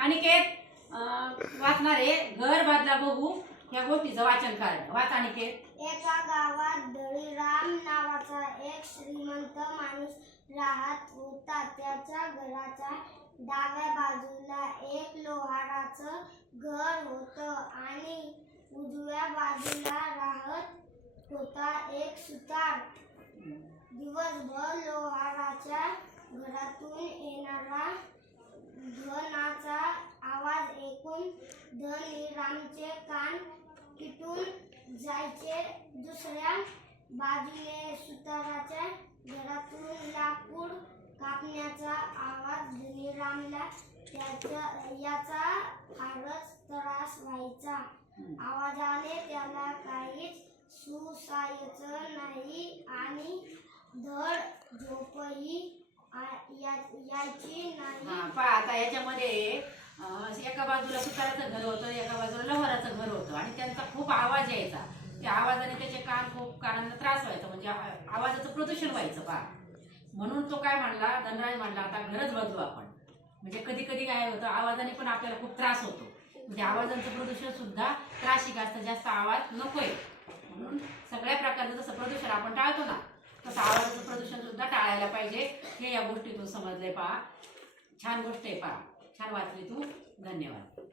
अनिकेत वाचणार आहे घर बदला बघू या गोष्टीचं वाचन करायचं. वाच अनिकेत. एका गावात दळीराम नावाचा एक श्रीमंत माणूस राहत होता. त्याच्या घराच्या डाव्या बाजूला एक लोहाराचं घर होतं आणि उजव्या बाजूला राहत होता एक सुतार. दिवसभर लोहाराच्या घरातून येणारा धनाचा आवाज ऐकून धनीरामचे कान पिटून जायचे. दुसऱ्या बाजूने सुताराच्या घरातून लाकूड कापण्याचा आवाज धनीरामला याचा फारच त्रास व्हायचा. आवाजाने त्याला काहीच सुसायचं नाही आणि धड झोपही यायची नाही. आता याच्यामध्ये एका बाजूला सुताराचं घर होतं, एका बाजूला लोहाराचं घर होतं आणि त्यांचा खूप आवाज यायचा. त्या आवाजाने त्याचे कानांना त्रास व्हायचा, म्हणजे आवाजाचं प्रदूषण व्हायचं बा. म्हणून तो काय म्हणला, धनराज म्हणला आता घरच बदलू आपण. म्हणजे कधी कधी काय होतं, आवाजाने पण आपल्याला खूप त्रास होतो. म्हणजे आवाजांचं प्रदूषण सुद्धा त्रासिक असतं, जास्त आवाज नकोय. म्हणून सगळ्या प्रकारचं जसं प्रदूषण आपण टाळतो ना, तसं आवाजाचं प्रदूषण सुद्धा टाळायला पाहिजे. हे या गोष्टीतून समजलंय पहा. छान गोष्ट आहे पहा, छान वाचली तू. धन्यवाद.